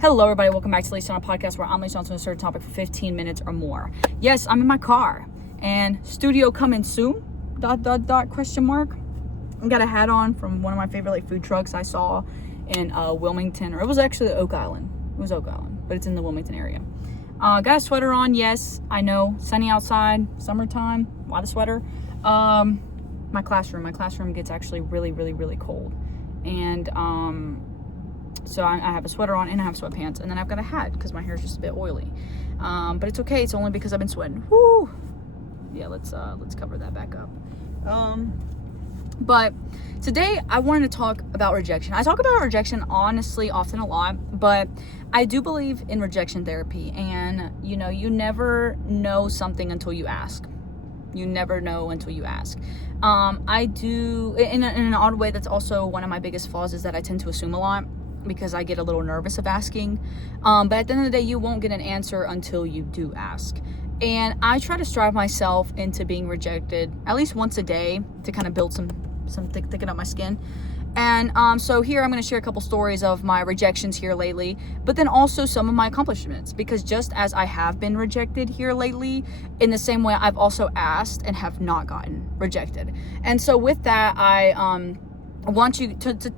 Hello, everybody. Welcome back to Laced On, a podcast where I'm laced onto a certain topic for 15 minutes or more. Yes, I'm in my car, and studio coming soon, ... question mark. I got a hat on from one of my favorite food trucks I saw in Wilmington, or it was actually Oak Island. It was Oak Island, but it's in the Wilmington area. Got a sweater on. Yes, I know, sunny outside, summertime. Why the sweater? My classroom gets actually really cold, and so I have a sweater on and I have sweatpants, and then I've got a hat because my hair is just a bit oily. But it's okay. It's only because I've been sweating. Woo! Yeah, let's cover that back up. But today I wanted to talk about rejection. I talk about rejection honestly often a lot, but I do believe in rejection therapy, and you never know something until you ask. You never know until you ask. I do, in an odd way, that's also one of my biggest flaws, is that I tend to assume a lot, because I get a little nervous of asking. But at the end of the day, you won't get an answer until you do ask. And I try to strive myself into being rejected at least once a day to kind of build some thicken up my skin. And so here I'm going to share a couple stories of my rejections here lately, but then also some of my accomplishments, because just as I have been rejected here lately, in the same way I've also asked and have not gotten rejected. And so with that, I want you to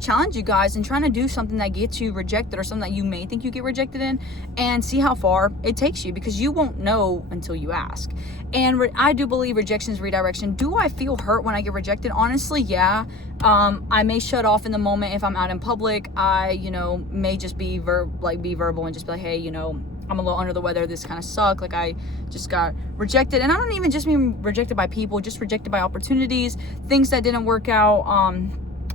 challenge you guys in trying to do something that gets you rejected, or something that you may think you get rejected in, and see how far it takes you, because you won't know until you ask. And I do believe rejection is redirection. Do I feel hurt when I get rejected? Honestly, yeah. I may shut off in the moment if I'm out in public. I may just be verbal and just be like, hey, I'm a little under the weather. This kind of sucked. Like, I just got rejected. And I don't even just mean rejected by people, just rejected by opportunities, things that didn't work out,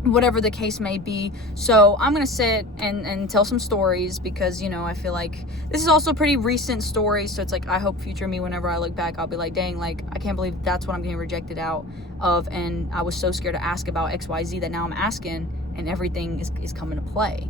whatever the case may be. So I'm going to sit and tell some stories, because, I feel like this is also pretty recent stories. So it's like, I hope future me, whenever I look back, I'll be like, dang, like, I can't believe that's what I'm getting rejected out of. And I was so scared to ask about XYZ that now I'm asking, and everything is coming to play.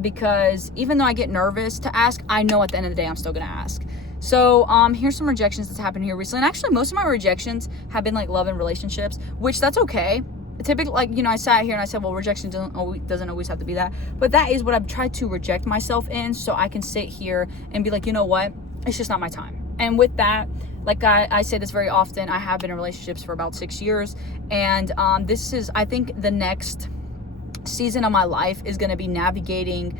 Because even though I get nervous to ask, I know at the end of the day I'm still gonna ask. So here's some rejections that's happened here recently. And actually, most of my rejections have been like love and relationships, which that's okay. Typically, I sat here and I said, well, rejection doesn't always have to be that, but that is what I've tried to reject myself in, so I can sit here and be like, you know what, it's just not my time. And with that, like I say this very often, I have been in relationships for about 6 years, and this is, I think, the next season of my life is going to be navigating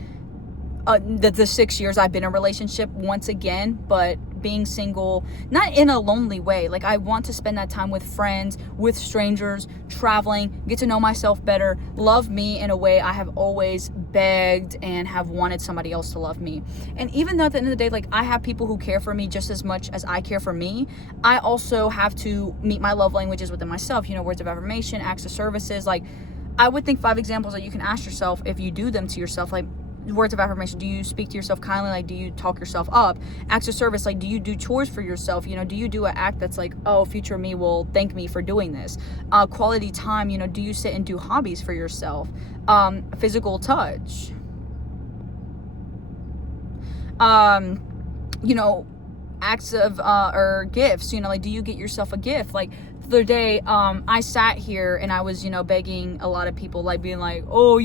the 6 years I've been in a relationship once again, but being single, not in a lonely way. Like, I want to spend that time with friends, with strangers, traveling, get to know myself better, love me in a way I have always begged and have wanted somebody else to love me. And even though at the end of the day, like, I have people who care for me just as much as I care for me, I also have to meet my love languages within myself, words of affirmation, acts of services. Like, I would think 5 examples that you can ask yourself if you do them to yourself, like words of affirmation. Do you speak to yourself kindly? Like, do you talk yourself up? Acts of service, like, do you do chores for yourself? Do you do an act that's like, oh, future me will thank me for doing this? Quality time, do you sit and do hobbies for yourself? Physical touch. Acts of, or gifts, like, do you get yourself a gift? Like, the other day, I sat here and I was, begging a lot of people, like, being like, oh,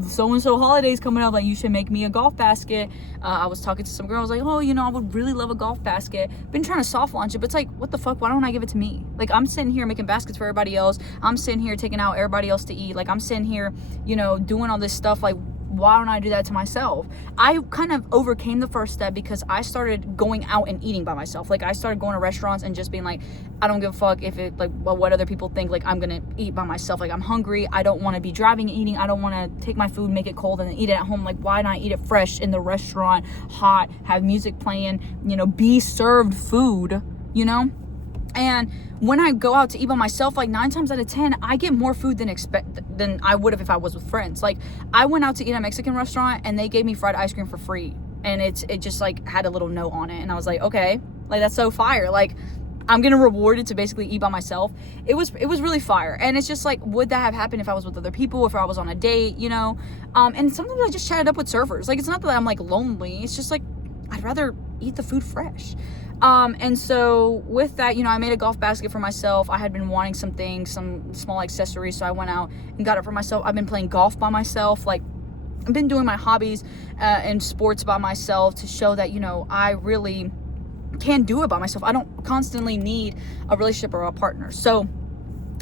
so-and-so holidays coming up, like, you should make me a golf basket. I was talking to some girls, like, oh, I would really love a golf basket. Been trying to soft launch it, but it's like, what the fuck? Why don't I give it to me? Like, I'm sitting here making baskets for everybody else. I'm sitting here taking out everybody else to eat. Like, I'm sitting here, doing all this stuff. Like, why don't I do that to myself? I kind of overcame the first step because I started going out and eating by myself. Like, I started going to restaurants and just being like, I don't give a fuck if it, like, well, what other people think. Like, I'm gonna eat by myself. Like, I'm hungry. I don't want to be driving and eating. I don't want to take my food, make it cold, and then eat it at home. Like, why not eat it fresh in the restaurant, hot, have music playing, be served food, And when I go out to eat by myself, like 9 times out of 10, I get more food than I would have if I was with friends. Like, I went out to eat at a Mexican restaurant and they gave me fried ice cream for free, and it just like had a little note on it, and I was like, okay, like, that's so fire. Like, I'm gonna reward it to basically eat by myself. It was really fire, and it's just like, would that have happened if I was with other people, if I was on a date, And sometimes I just chatted up with servers. Like, it's not that I'm like lonely. It's just like, I'd rather eat the food fresh. And so with that, I made a golf basket for myself. I had been wanting some things, some small accessories, so I went out and got it for myself. I've been playing golf by myself. Like, I've been doing my hobbies and sports by myself to show that, you know, I really can do it by myself. I don't constantly need a relationship or a partner. So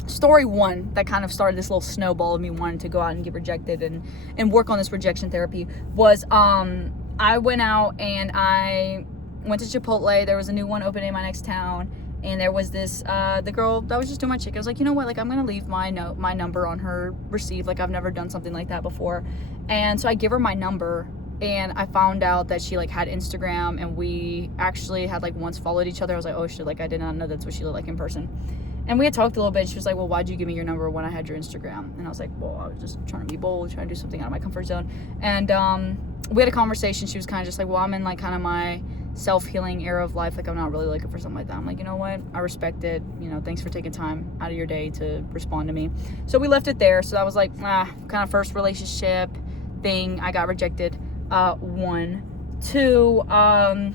story one that kind of started this little snowball of me wanting to go out and get rejected and work on this rejection therapy was I went out and I went to Chipotle. There was a new one opening in my next town, and there was this the girl that was just doing my chicken. I was like, you know what, like I'm gonna leave my number on her receipt. Like I've never done something like that before. And so I give her my number, and I found out that she like had Instagram, and we actually had like once followed each other. I was like, oh shit, like I did not know that's what she looked like in person. And we had talked a little bit. She was like, well, why'd you give me your number when I had your Instagram? And I was like, well, I was just trying to be bold, trying to do something out of my comfort zone. And we had a conversation. She was kind of just like, well, I'm in like kind of my self-healing era of life. Like I'm not really looking for something like that. I'm like, you know what? I respect it. You know, thanks for taking time out of your day to respond to me. So we left it there. So that was like, kind of first relationship thing. I got rejected. 1, 2, I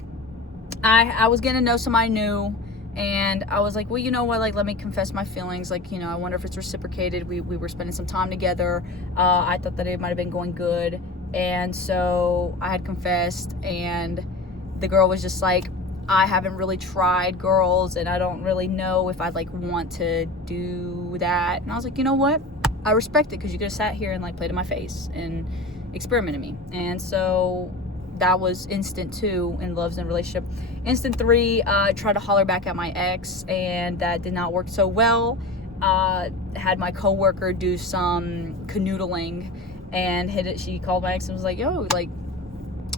was getting to know somebody new. And I was like, well, you know what, like, let me confess my feelings. Like, you know, I wonder if it's reciprocated. We were spending some time together. I thought that it might have been going good. And so I had confessed, and the girl was just like, I haven't really tried girls, and I don't really know if I'd, like, want to do that. And I was like, you know what? I respect it, because you could have sat here and, like, played in my face and experimented me. And so that was instant 2 in loves and relationship. Instant 3, tried to holler back at my ex, and that did not work so well. Had my coworker do some canoodling and hit it. She called my ex and was like, yo, like,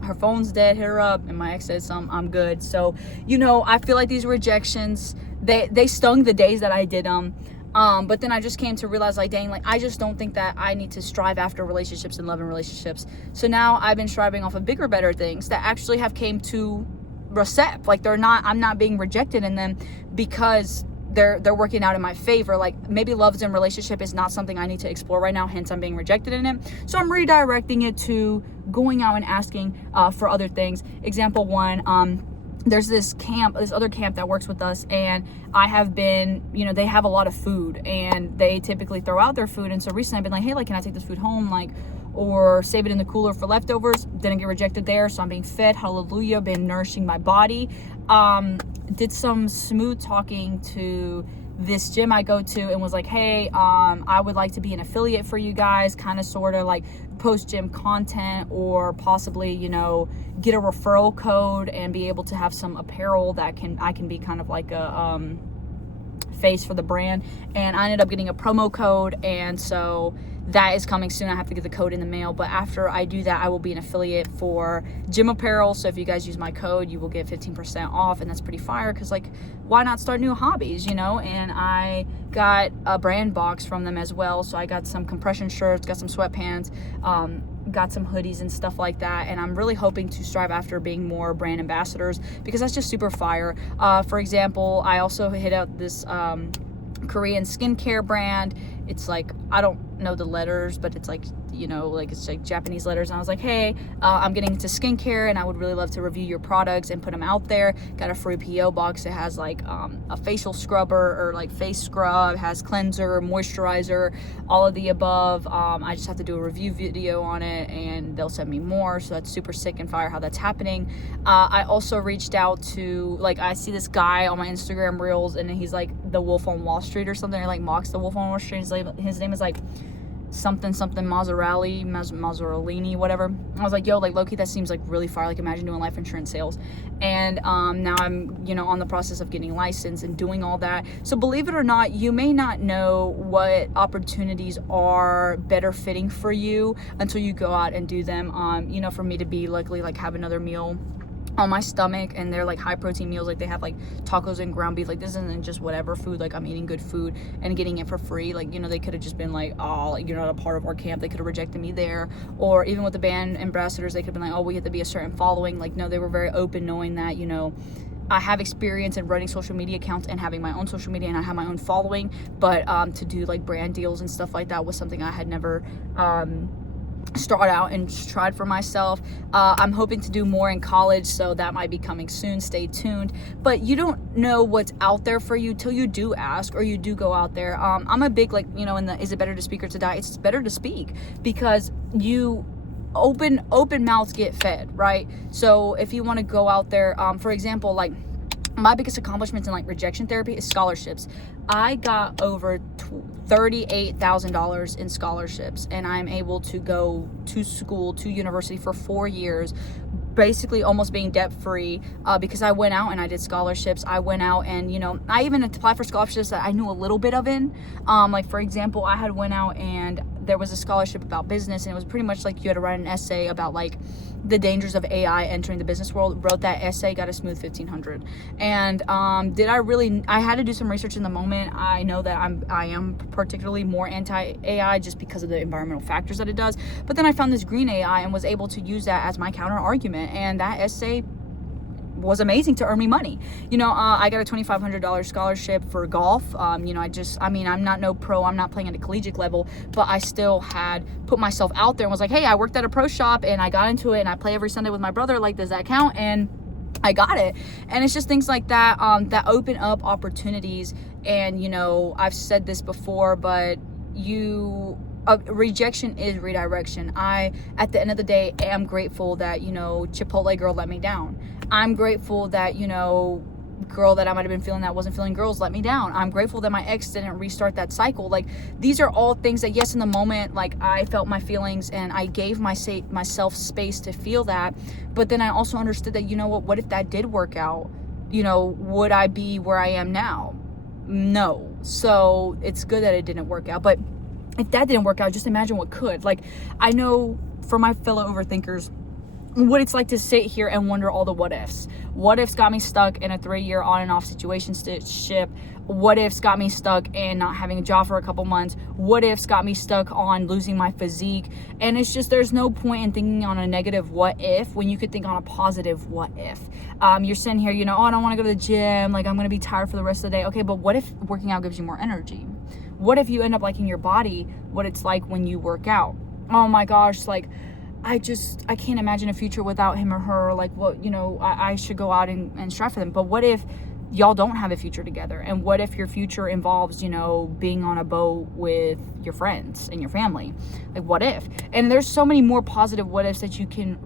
her phone's dead, hit her up. And my ex said I'm good. So, you know, I feel like these rejections, they stung the days that I did them. But then I just came to realize, like, dang, like, I just don't think that I need to strive after relationships and love and relationships. So now I've been striving off of bigger, better things that actually have came to recept. Like, I'm not being rejected in them because they're working out in my favor. Like, maybe loves and relationship is not something I need to explore right now, hence I'm being rejected in it. So I'm redirecting it to going out and asking for other things. Example 1, there's this other camp that works with us, and I have been, you know, they have a lot of food, and they typically throw out their food. And so recently I've been like, hey, like, can I take this food home, like, or save it in the cooler for leftovers? Didn't get rejected there, so I'm being fed, hallelujah, been nourishing my body. Did some smooth talking to this gym I go to, and was like, hey, I would like to be an affiliate for you guys, kind of sort of like post gym content, or possibly, you know, get a referral code and be able to have some apparel that I can be kind of like a face for the brand. And I ended up getting a promo code, and so that is coming soon. I have to get the code in the mail, but after I do that, I will be an affiliate for gym apparel. So if you guys use my code, you will get 15% off, and that's pretty fire, because, like, why not start new hobbies, you know? And I got a brand box from them as well. So I got some compression shirts, got some sweatpants, got some hoodies and stuff like that. And I'm really hoping to strive after being more brand ambassadors, because that's just super fire. For example, I also hit out this Korean skincare brand. It's like, I don't know the letters, but it's like, you know, like, it's like Japanese letters. And I was like, hey, I'm getting into skincare, and I would really love to review your products and put them out there. Got a free PO box. It has like a facial scrubber, or like face scrub, it has cleanser, moisturizer, all of the above. I just have to do a review video on it, and they'll send me more. So that's super sick and fire how that's happening. I also reached out to, like, I see this guy on my Instagram reels, and he's like the Wolf on Wall Street or something, or like mocks the Wolf on Wall Street. His name is like something Mazzarellini, whatever. I was like, yo, like, low-key, that seems like really fire. Like, imagine doing life insurance sales. And now I'm, you know, on the process of getting licensed and doing all that. So believe it or not, you may not know what opportunities are better fitting for you until you go out and do them. You know, for me to be luckily, like, have another meal on my stomach, and they're like high protein meals. Like, they have like tacos and ground beef. Like, this isn't just whatever food. Like, I'm eating good food and getting it for free. Like, you know, they could have just been like, oh, like, you're not a part of our camp. They could have rejected me there. Or even with the band ambassadors, they could have been like, oh, we have to be a certain following. Like, no, they were very open, knowing that, you know, I have experience in running social media accounts and having my own social media, and I have my own following. But to do like brand deals and stuff like that was something I had never start out and tried for myself. I'm hoping to do more in college, so that might be coming soon. Stay tuned. But you don't know what's out there for you till you do ask, or you do go out there. I'm a big, like, you know, in the is it better to speak or to die? It's better to speak, because you open mouths get fed, right? So if you want to go out there, for example, like my biggest accomplishments in like rejection therapy is scholarships. I got over $38,000 in scholarships, and I'm able to go to school, to university for 4 years, basically almost being debt free, because I went out and I did scholarships. I went out and, you know, I even applied for scholarships that I knew a little bit of in, like for example, I had went out and there was a scholarship about business, and it was pretty much like you had to write an essay about like the dangers of AI entering the business world. Wrote that essay, got a smooth 1,500. And I had to do some research in the moment. I know that I am particularly more anti-AI just because of the environmental factors that it does. But then I found this green AI and was able to use that as my counter argument. And that essay was amazing to earn me money. You know, I got a $2,500 scholarship for golf. You know, I'm not no pro, I'm not playing at a collegiate level, but I still had put myself out there and was like, hey, I worked at a pro shop and I got into it and I play every Sunday with my brother. Like, does that count? And I got it. And it's just things like that, that open up opportunities. And, you know, I've said this before, but rejection is redirection. At the end of the day, am grateful that, you know, Chipotle girl let me down. I'm grateful that, you know, girl that I might have been feeling that wasn't feeling girls let me down. I'm grateful that my ex didn't restart that cycle. Like, these are all things that, yes, in the moment, like, I felt my feelings and I gave myself space to feel that. But then I also understood that, you know what if that did work out? You know, would I be where I am now? No. So it's good that it didn't work out. But if that didn't work out, just imagine what could. Like, I know for my fellow overthinkers, what it's like to sit here and wonder all the what ifs. What ifs got me stuck in a 3-year on and off situationship. What ifs got me stuck in not having a job for a couple months. What ifs got me stuck on losing my physique. And it's just, there's no point in thinking on a negative what if when you could think on a positive what if. You're sitting here, you know, oh, I don't want to go to the gym. Like, I'm going to be tired for the rest of the day. Okay, but what if working out gives you more energy? What if you end up liking your body, what it's like when you work out? Oh my gosh, like, I can't imagine a future without him or her. Like, what, you know, I should go out and strive for them. But what if y'all don't have a future together? And what if your future involves, you know, being on a boat with your friends and your family? Like, what if? And there's so many more positive what ifs that you can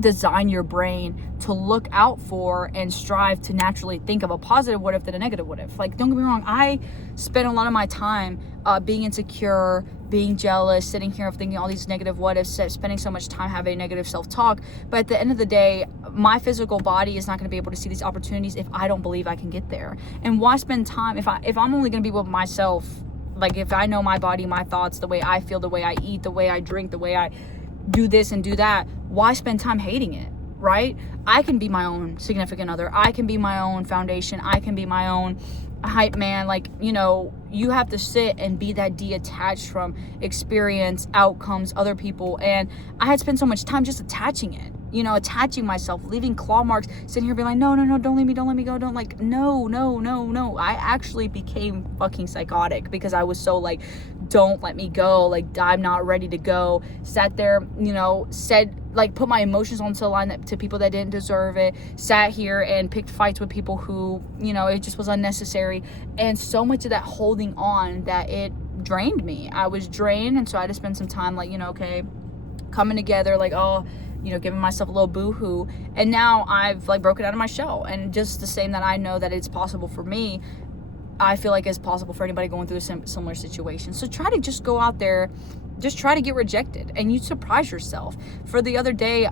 design your brain to look out for and strive to naturally think of a positive what if than a negative what if. Like, don't get me wrong, I spent a lot of my time being insecure, being jealous, sitting here thinking all these negative what ifs, spending so much time having negative self-talk. But at the end of the day, my physical body is not going to be able to see these opportunities if I don't believe I can get there. And why spend time if I'm only going to be with myself? Like, if I know my body, my thoughts, the way I feel, the way I eat, the way I drink, the way I do this and do that, why spend time hating it, right? I can be my own significant other. I can be my own foundation. I can be my own hype man. Like, you know, you have to sit and be that detached from experience, outcomes, other people. And I had spent so much time just attaching it, you know, attaching myself, leaving claw marks, sitting here being like, no, don't leave me go. Don't, like, no. I actually became fucking psychotic because I was so like, don't let me go. Like, I'm not ready to go. Sat there, you know, said, like, put my emotions onto the line to people that didn't deserve it. Sat here and picked fights with people who, you know, it just was unnecessary. And so much of that holding on that it drained me. I was drained. And so I had to spend some time, like, you know, okay, coming together, like, oh, you know, giving myself a little boo-hoo. And now I've, like, broken out of my shell. And just the same that I know that it's possible for me, I feel like it's possible for anybody going through a similar situation. So try to just go out there, just try to get rejected, and you surprise yourself. For the other day,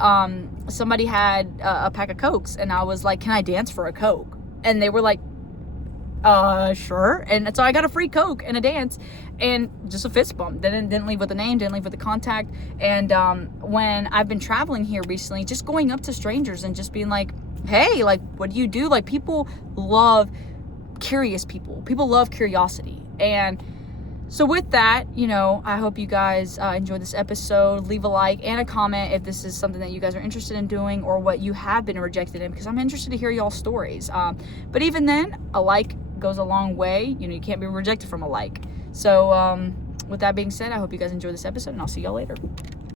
somebody had a pack of Cokes, and I was like, can I dance for a Coke? And they were like, sure. And so I got a free Coke and a dance and just a fist bump. Didn't leave with the name, didn't leave with the contact. And when I've been traveling here recently, just going up to strangers and just being like, hey, like, what do you do? Like, people love curious people. People love curiosity. And so with that, you know, I hope you guys enjoyed this episode. Leave a like and a comment if this is something that you guys are interested in doing or what you have been rejected in, because I'm interested to hear y'all's stories. But even then, a like goes a long way. You know, you can't be rejected from a like. So with that being said, I hope you guys enjoyed this episode, and I'll see y'all later.